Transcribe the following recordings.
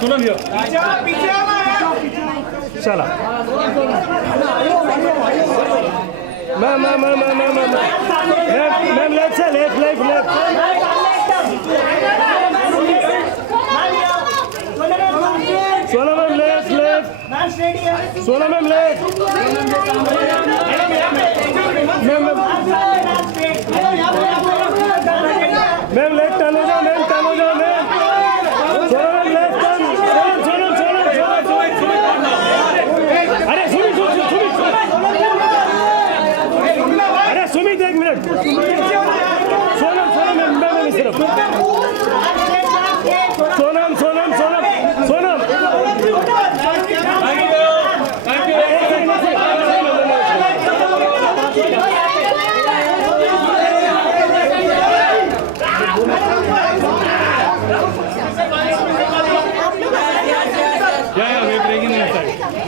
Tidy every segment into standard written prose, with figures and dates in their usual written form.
Sonam here. चला ma'am left से left left left सोना मैम लेफ्ट लेफ्ट सोना ma'am left ma'am left turn हो जाओ मैम टर्न हो जाओ मैम सोना मैम लेफ्ट टर्न सोनम अरे सुमित एक मिनट सोनम मैम सिर्फ Sonam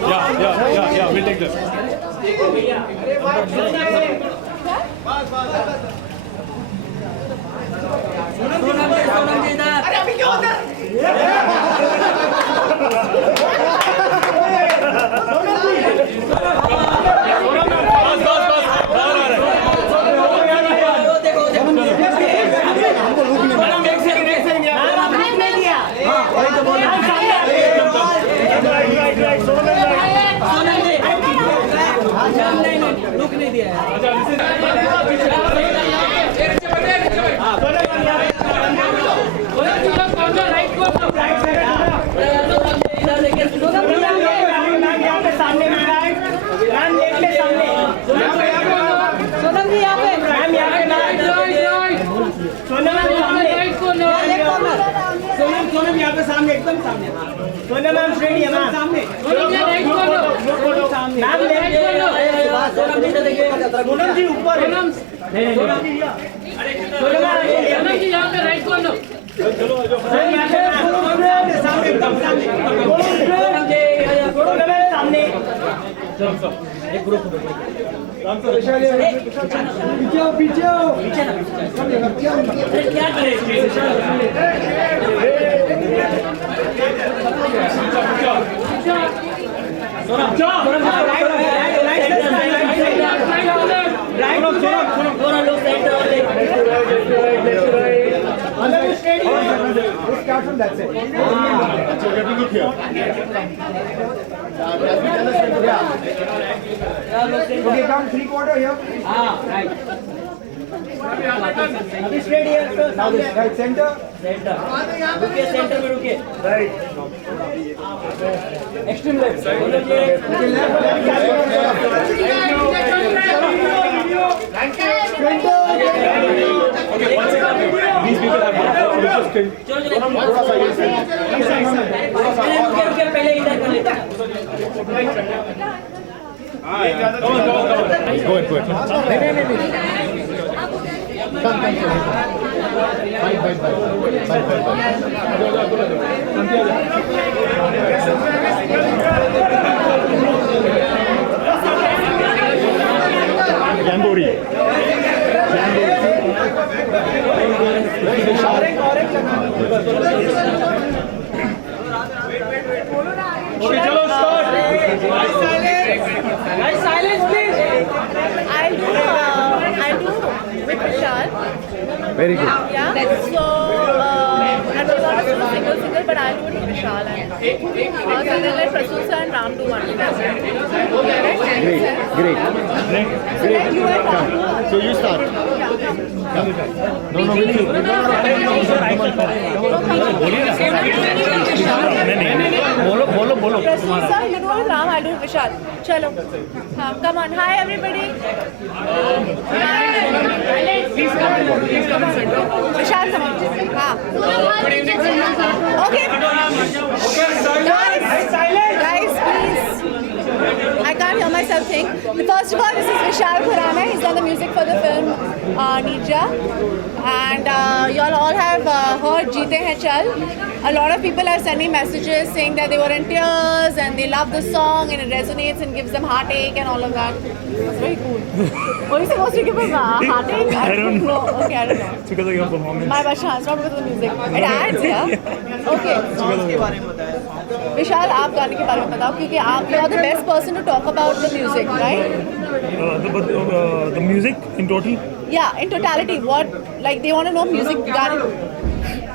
Yeah, we'll take this. अरे अभी क्यों उधर? रुक नहीं दिया है सोनम यहाँ पे सामने एकदम सामने सोनम मैम रेडी है मैम सामने मैम सोनम जी ऊपर सोनम जी यहाँ पे राइट कॉर्नर सामने एकदम सामने सामने एक ग्रुप पीछे क्या करे That's it. Okay, come 3/4 here. Right. अभी straight here. Now this right center. रुकिए center में रुकिए. Right. Extreme left. Okay, one second. These people have पहले इधर कर लेते हैं Go ahead. Jamboree. Okay, chalo, start. Guys, silence, please. I'll do with Vishal. Very good. Yeah. So I'm not going to do single, but I'll do it with Vishal and so then let Prasul sir and Ram do one. Great. So then you and Ram do one. So you start. No, with you. बोलो Prasul sir, you do it with Ram, I'll do it with Vishal. Chalo. Come on. Hi everybody. Please come on. Vishal, come on. Good evening. Okay. Guys, please. I can't can't hear myself think. First of all, this is Vishal Khurana. He's done the music for the film Neerja. And y'all all have heard Jeete Hain Chal. A lot of people are sending messages saying that they were in tears and they love the song and it resonates and gives them heartache and all of that. It's very cool. Were you supposed to give us a heartache? I don't know. Okay, I don't know. It's because of your performance. My Basha, it's not because of the music. It adds, yeah? Okay. विशाल आप गाने के बारे में बताओ क्योंकि आप you are the best person to talk about the music, right? The music in total? Yeah, in totality, what like they want to know music गाने.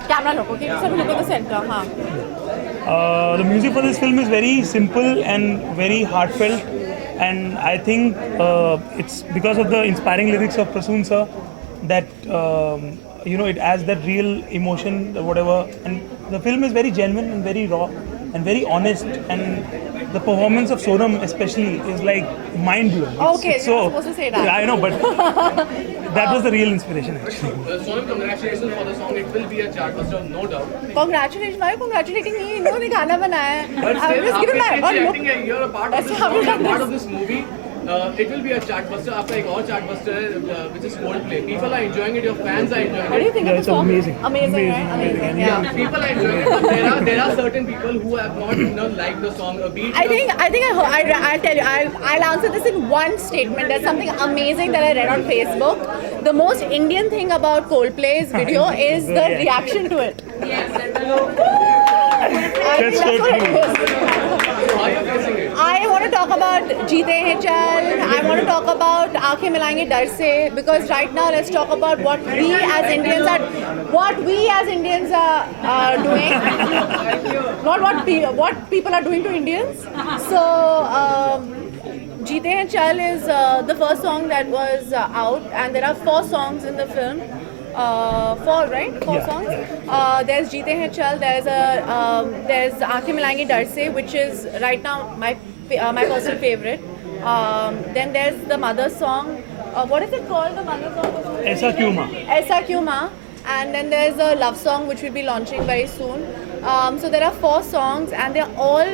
Camera look, okay? So look at the center, हाँ. The music for this film is very simple and very heartfelt, and I think it's because of the inspiring lyrics of Prasoon sir that it adds that real emotion, whatever. And the film is very genuine and very raw and very honest, and the performance of Sonam especially is like mind blowing. Okay, you're not supposed to say that. Yeah, I know, but that was the real inspiration actually. Sonam, congratulations for the song. It will be a chartbuster, no doubt. Congratulations, why are you congratulating me? इन्होंने गाना बनाया है. But I'm still, just giving my I look. think you're a part of this How song, you you're done a part this? of this movie. It will be a chartbuster. आपका एक और chartbuster है, which is Coldplay. People are enjoying it. Your fans are enjoying What do you it. think Yeah, of the it's song? amazing. Amazing, right? Amazing, Yeah, yeah. people are enjoying it. But there are certain people who have not liked the song. I'll tell you, I'll answer this in one statement. There's something amazing that I read on Facebook. The most Indian thing about Coldplay's video is the reaction to it. That's so true. How are you facing it? I want to talk about Jeete Hain Chal. I want to talk about Aankhein Milayenge Dar Se, because right now let's talk about what we as Indians are doing, not what people are doing to Indians. So Jeete Hain Chal is the first song that was out, and there are 4 songs in the film. 4, right? 4 songs. There's Jeete Hain Chal. There's Aankhein Milayenge Dar Se, which is right now my personal favorite. Then there's the mother song. What is it called? The mother song? Aisa Kyun Ma? Aisa Kyun Ma. And then there's a love song which we'll be launching very soon. So there are 4 songs, and they're all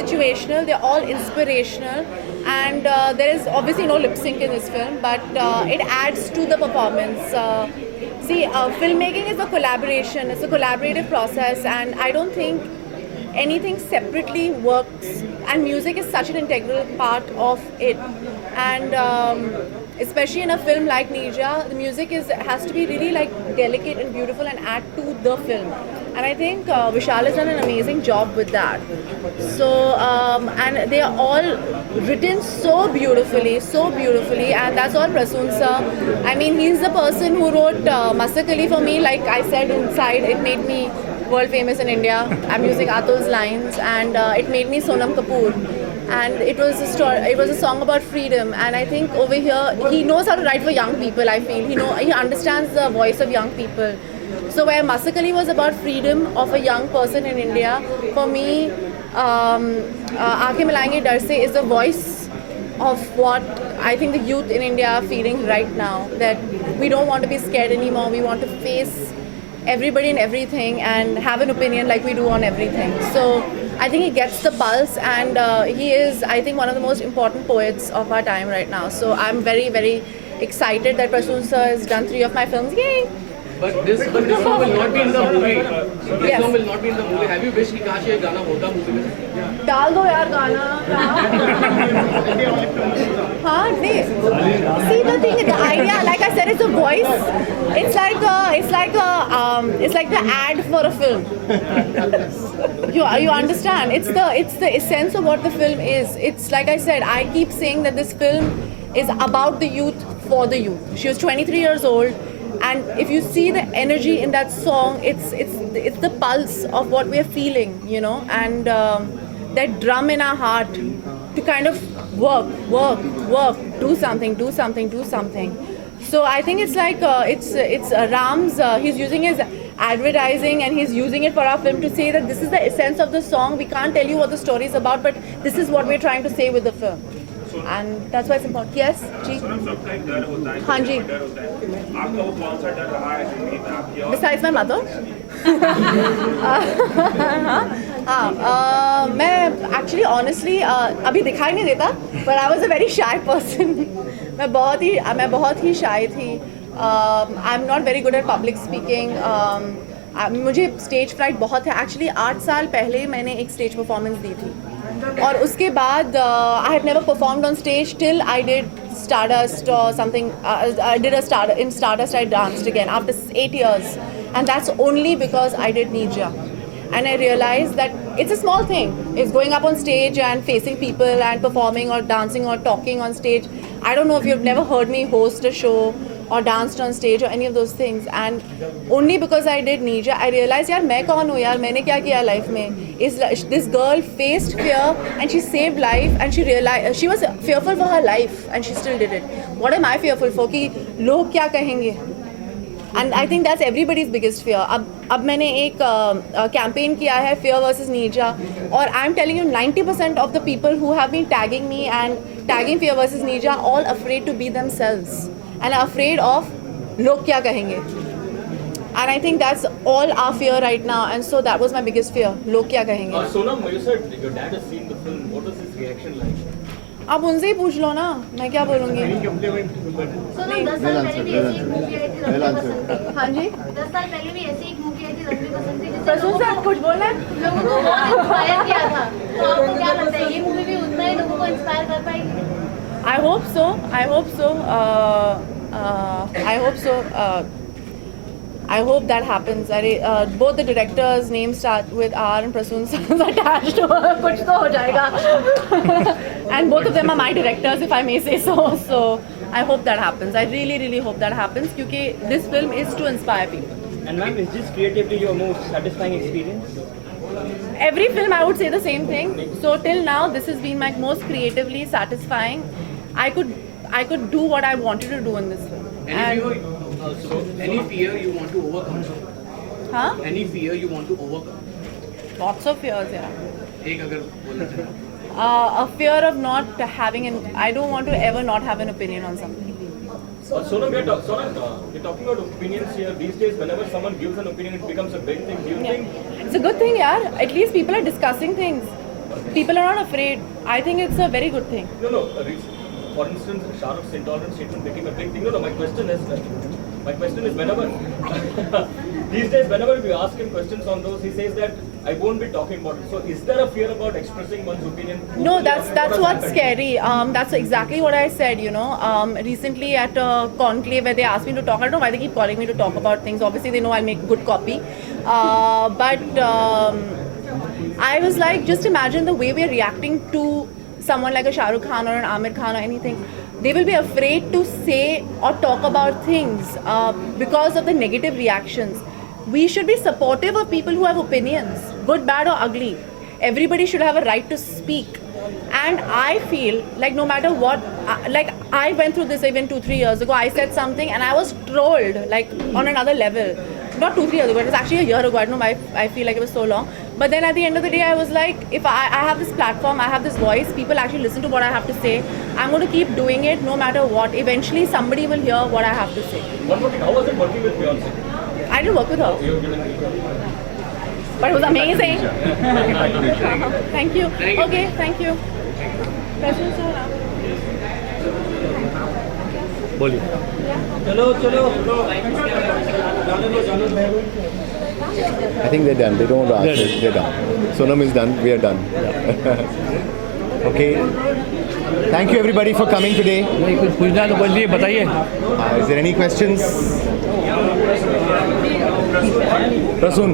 situational. They're all inspirational. And there is obviously no lip sync in this film, but it adds to the performance. Filmmaking is a collaboration. It's a collaborative process, and I don't think anything separately works. And music is such an integral part of it. And especially in a film like Neerja, the music has to be really like delicate and beautiful and add to the film. And I think Vishal has done an amazing job with that. So, and they are all written so beautifully, and that's all Prasoon sir. I mean, he's the person who wrote Masakali for me. Like I said inside, it made me world famous in India. I'm using Atul's lines, and it made me Sonam Kapoor. And it was a story. It was a song about freedom, and I think over here he knows how to write for young people. I feel he understands the voice of young people. So where Masakali was about freedom of a young person in India, for me, Aankhein Milayenge Dar Se is the voice of what I think the youth in India are feeling right now. That we don't want to be scared anymore. We want to face everybody and everything and have an opinion like we do on everything. So I think he gets the pulse, and he is, I think, one of the most important poets of our time right now. So I'm very, very excited that Prasoon sir has done 3 of my films. Yay! But this song will not be in the movie. This Yes. song will not be in the movie. Have you wished कि काश ये गाना होता movie में? डाल दो यार गाना. हाँ, नहीं. See the thing, the idea, like I said, it's a voice. It's like the ad for a film. You understand? It's the essence of what the film is. It's like I said, I keep saying that this film is about the youth for the youth. She was 23 years old. And if you see the energy in that song, it's the pulse of what we're feeling, and that drum in our heart to kind of work, do something. So I think it's like it's Ram's. He's using his advertising, and he's using it for our film to say that this is the essence of the song. We can't tell you what the story is about, but this is what we're trying to say with the film. And that's why it's important. Yes, जी. हाँ जी. Besides my mother. मैं actually honestly अभी दिखाई नहीं देता, पर I was a very shy person. मैं बहुत ही शाय थी. I am not very good at public speaking. मुझे स्टेज फ्राइट बहुत है. एक्चुअली 8 साल पहले मैंने एक स्टेज परफॉर्मेंस दी थी, और उसके बाद I have never performed on stage till I did Stardust or something. I did in Stardust. I danced again after 8 years, and that's only because I did Neerja. And I realized that it's a small thing. It's going up on stage and facing people and performing or dancing or talking on stage. I don't know if you've never heard me host a show or danced on stage or any of those things. And only because I did Neerja, I realized, यार मैं कौन हूँ यार, मैंने क्या किया life में. This girl faced fear and she saved life, and she realized she was fearful for her life and she still did it. What am I fearful for? कि लोग क्या कहेंगे? And I think that's everybody's biggest fear. अब मैंने एक campaign किया है Fear versus Neerja, और I'm telling you 90% of the people who have been tagging me and tagging Fear versus Neerja are all afraid to be themselves and are afraid of लोग क्या कहेंगे. And I think that's all our fear right now, and so that was my biggest fear. लोग क्या कहेंगे. Sonam, you said your dad has seen the film. What was his reaction like? आप उनसे ही पूछ लो ना, मैं क्या बोलूँगी. सोनम 10 साल पहले भी ऐसी एक मूवी आई थी रंग बसंती. हाँ जी. 10 साल पहले भी ऐसी एक मूवी आई थी रंग बसंती, जिससे प्रसून से आप कुछ बोलना है. लोगों को बहुत इंस्पायर किया था. तो आपको क्या लगता है ये मूवी भी उतना ही लोगों को इंस्पायर कर पाएगी? I hope so. I hope so. I hope so. I hope that happens. Both the directors' names start with R and Prasoon's attached to कुछ तो हो जाएगा. And both of them are my directors, if I may say so. So I hope that happens. I really, really hope that happens, क्योंकि this film is to inspire people. And ma'am, is this creatively your most satisfying experience? Every film I would say the same thing. So till now, this has been my most creatively satisfying. I could do what I wanted to do in this film. Any fear you want to overcome? Huh? Any fear you want to overcome? Lots of fears, yeah. एक अगर बोलना चाहे. A fear of not having I don't want to ever not have an opinion on something. Sonam, we're talking about opinions here. These days, whenever someone gives an opinion, it becomes a big thing. Do you think? It's a good thing, yeah. At least people are discussing things. People are not afraid. I think it's a very good thing. No. For instance, Shah Rukh's intolerance statement became a big thing. No. My question is whenever these days, whenever we ask him questions on those, he says that I won't be talking about it. So, is there a fear about expressing one's opinion? No, that's what's scary. That's exactly what I said. You know, recently at a conclave where they asked me to talk. I don't know why they keep calling me to talk about things. Obviously, they know I'll make good copy. But I was like, just imagine the way we are reacting to someone like a Shah Rukh Khan or an Amir Khan or anything. They will be afraid to say or talk about things because of the negative reactions. We should be supportive of people who have opinions, good, bad or ugly. Everybody should have a right to speak. And I feel like no matter what, like I went through this even 2-3 years ago. I said something and I was trolled like on another level. Not 2-3 years ago, it was actually a year ago. I don't know why I feel like it was so long. But then at the end of the day, I was like, if I have this platform, I have this voice, people actually listen to what I have to say. I'm going to keep doing it no matter what. Eventually, somebody will hear what I have to say. One more thing, how was it working with Beyonce? I didn't work with her. But it was amazing. Thank you. Okay, thank you. President Sonam. बोलिए. I think they're done. They don't want to answer. They're done. Sonam is done. We are done. Okay. Thank you everybody for coming today. नहीं कुछ पूछना है तो बोलिए बताइए. Is there any questions? Prasoon.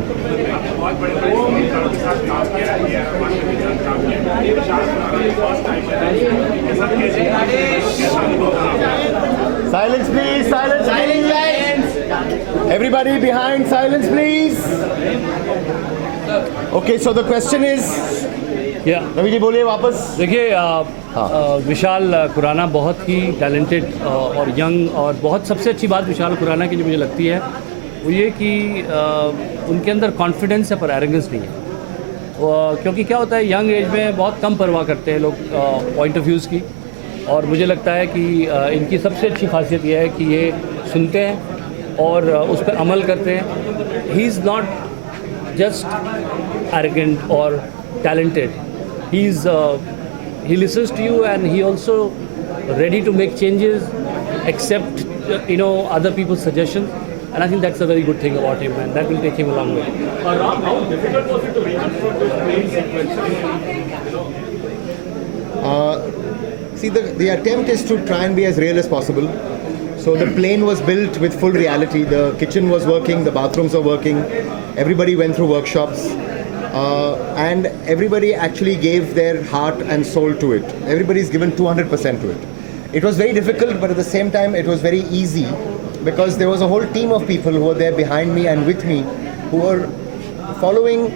Silence please. Silence. Everybody behind. Silence please. Okay, so the question is. या रवि जी बोलिए वापस. देखिए विशाल खुराना बहुत ही टैलेंटेड और यंग, और बहुत सबसे अच्छी बात विशाल खुराना की जो मुझे लगती है वो ये कि उनके अंदर कॉन्फिडेंस है पर एरोगेंस नहीं है. क्योंकि क्या होता है यंग एज में बहुत कम परवाह करते हैं लोग पॉइंट ऑफ व्यूज़ की, और मुझे लगता है कि इनकी सबसे अच्छी खासियत यह है कि ये सुनते हैं और उस पर अमल करते हैं. He is not just arrogant और talented. He listens to you, and he also ready to make changes, accept other people's suggestions, and I think that's a very good thing about him, and that will take him a long way. Ram, how difficult was it to reach out for those plane sequences? See, the attempt is to try and be as real as possible. So the plane was built with full reality. The kitchen was working, the bathrooms were working. Everybody went through workshops. And everybody actually gave their heart and soul to it. Everybody's given 200% to it. It was very difficult, but at the same time, it was very easy because there was a whole team of people who were there behind me and with me who were following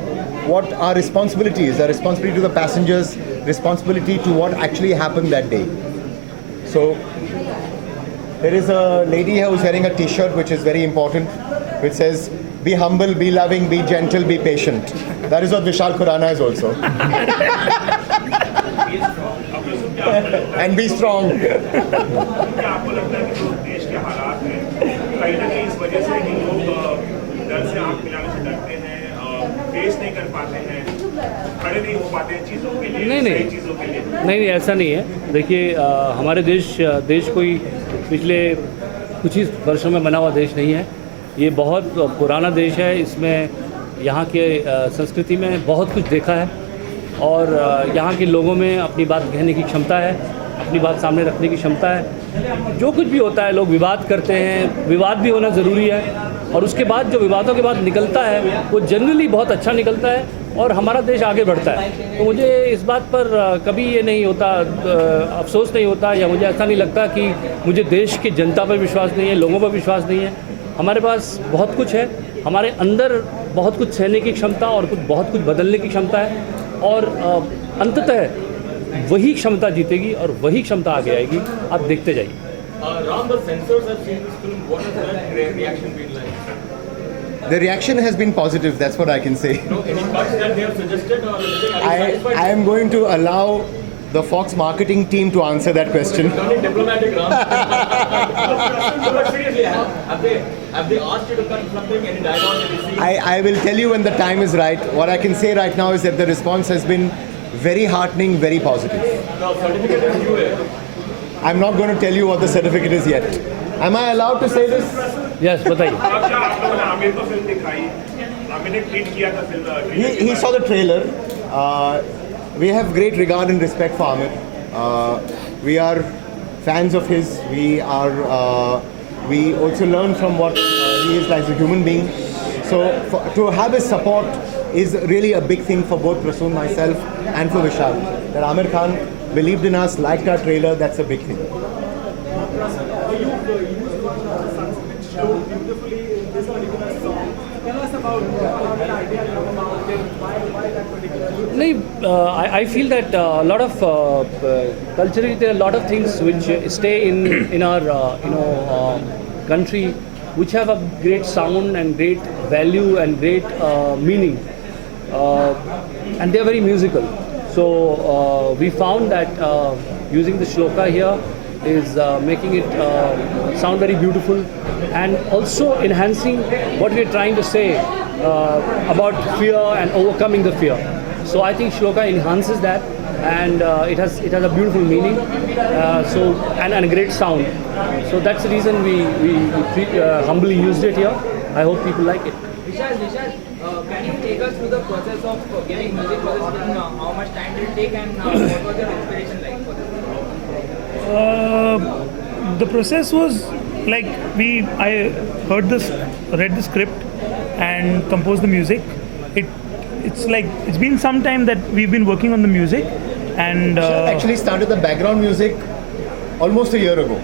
what our responsibility is, our responsibility to the passengers, responsibility to what actually happened that day. So there is a lady here who's wearing a t-shirt which is very important, which says, "Be humble, be loving, be gentle, be patient." That is what Vishal Khurana is also. And be strong. क्या आपको लगता है कि जो देश के हालात हैं कहीं ना कहीं इस वजह से कि लोग डर से आंख मिलाने से डरते हैं, फेस नहीं कर पाते हैं, खड़े नहीं हो पाते हैं चीज़ों के लिए, नहीं चीज़ों के लिए? नहीं, ऐसा नहीं है. देखिए, हमारे देश कोई पिछले कुछ ही वर्षों में बना हुआ देश नहीं है. ये बहुत पुराना देश है. इसमें यहाँ के संस्कृति में बहुत कुछ देखा है और यहाँ के लोगों में अपनी बात कहने की क्षमता है, अपनी बात सामने रखने की क्षमता है. जो कुछ भी होता है, लोग विवाद करते हैं, विवाद भी होना ज़रूरी है, और उसके बाद जो विवादों के बाद निकलता है वो जनरली बहुत अच्छा निकलता है और हमारा देश आगे बढ़ता है. तो मुझे इस बात पर कभी ये नहीं होता, अफसोस नहीं होता, या मुझे ऐसा नहीं लगता कि मुझे देश की जनता पर विश्वास नहीं है, लोगों पर विश्वास नहीं है. हमारे पास बहुत कुछ है, हमारे अंदर बहुत कुछ सहने की क्षमता और बहुत कुछ बदलने की क्षमता है, और अंततः वही क्षमता जीतेगी और वही क्षमता आगे आएगी. आप देखते जाइए. Ram, the censors have seen this film. What has their reaction been like? The reaction has been positive, that's what I can say. No, any cuts that they have suggested, or are you satisfied? I am going to allow the Fox marketing team to answer that question. Turning diplomatic, Ram. No, but seriously, have they asked you to cut something, any dialogue that you see? I will tell you when the time is right. What I can say right now is that the response has been very heartening, very positive. The certificate is due here. I'm not going to tell you what the certificate is yet. Am I allowed to say this? Yes, बताइए. अब क्या आप लोगों ने आमिर को film दिखाई? आमिर ने tweet किया था film. He saw the trailer. We have great regard and respect for Amir. We are fans of his. We also learn from what he is like as a human being. So to have his support is really a big thing for both Prasoon, myself, and for Vishal. That Amir Khan believed in us, liked our trailer. That's a big thing. I feel that a lot of culturally there are a lot of things which stay in our country, which have a great sound and great value and great meaning, and they are very musical. So we found that using the shloka here is making it sound very beautiful and also enhancing what we are trying to say about fear and overcoming the fear. So I think shloka enhances that, and it has a beautiful meaning, and a great sound. So that's the reason we humbly used it here. I hope people like it. Vishal, can you take us through the process of giving music for this film? How much time did it take, and what was your inspiration like for this? The process was like I read the script and composed the music. It's been some time that we've been working on the music, and actually started the background music almost a year ago.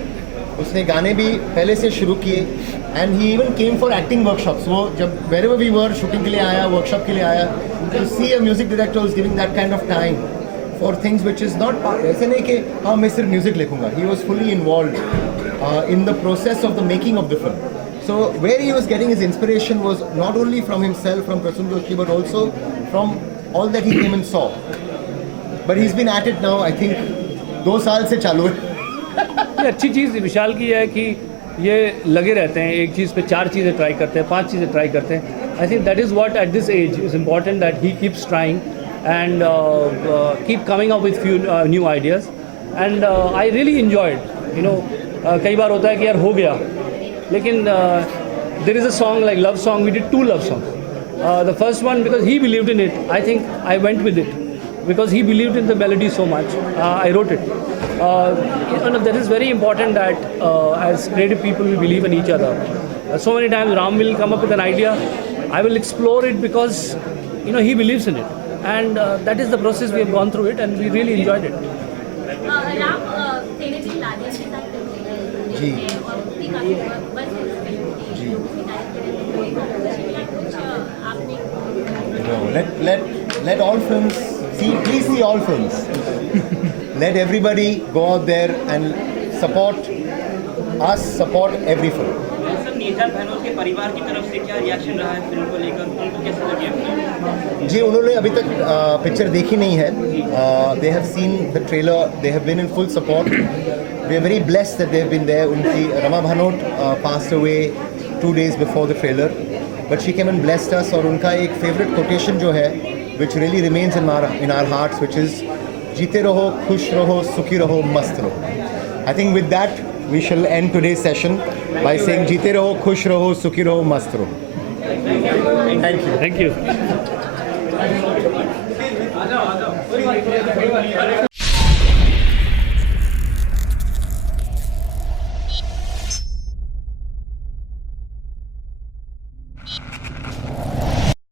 उसने गाने भी पहले से शुरू किए, and he even came for acting workshops. वो जब wherever we were shooting के लिए आया, workshop के लिए आया, to see a music director who's giving that kind of time for things which is not part. ऐसे नहीं कि हाँ मैं सिर्फ music लिखूंगा. He was fully involved in the process of the making of the film. So where he was getting his inspiration was not only from himself, from Prasoon Joshi, but also from all that he came and saw. But he's been at it now, I think, 2 साल से चालू है. ये अच्छी चीज़ विशाल की है कि ये लगे रहते हैं एक चीज़ पे, 4 चीज़ें ट्राई करते हैं, 5 चीज़ें ट्राई करते हैं. I think that is what at this age is important, that he keeps trying and keep coming up with few new ideas. And I really enjoyed. कई बार होता है कि यार हो गया, लेकिन there is a song like love song. We did 2 love songs. The first one, because he believed in it, I think I went with it. Because he believed in the melody so much, I wrote it. That is very important that as creative people we believe in each other. So many times Ram will come up with an idea, I will explore it because he believes in it. And that is the process we have gone through it, and we really enjoyed it. Ram तेरे दिल लालिया के साथ जी। और भी काफी बस जी। आपने No, let all films please see all films. Let everybody go out there and support us, support every film. Sir Neerja बहनों के परिवार की तरफ से क्या रिएक्शन रहा है फिल्म को लेकर, उनको कैसा लगे? जी, उन्होंने अभी तक पिक्चर देखी नहीं है. They have seen the trailer. They have been in full support. We are very blessed that they have been there. उनकी Rama Bhanot passed away 2 days before the trailer, but she came and blessed us. और उनका एक favorite quotation जो है, which really remains in our hearts, which is जीते रहो, खुश रहो, सुखी रहो, मस्त रहो. I think with that we shall end today's session by saying जीते रहो, खुश रहो, सुखी रहो, मस्त रहो. Thank you. Thank you.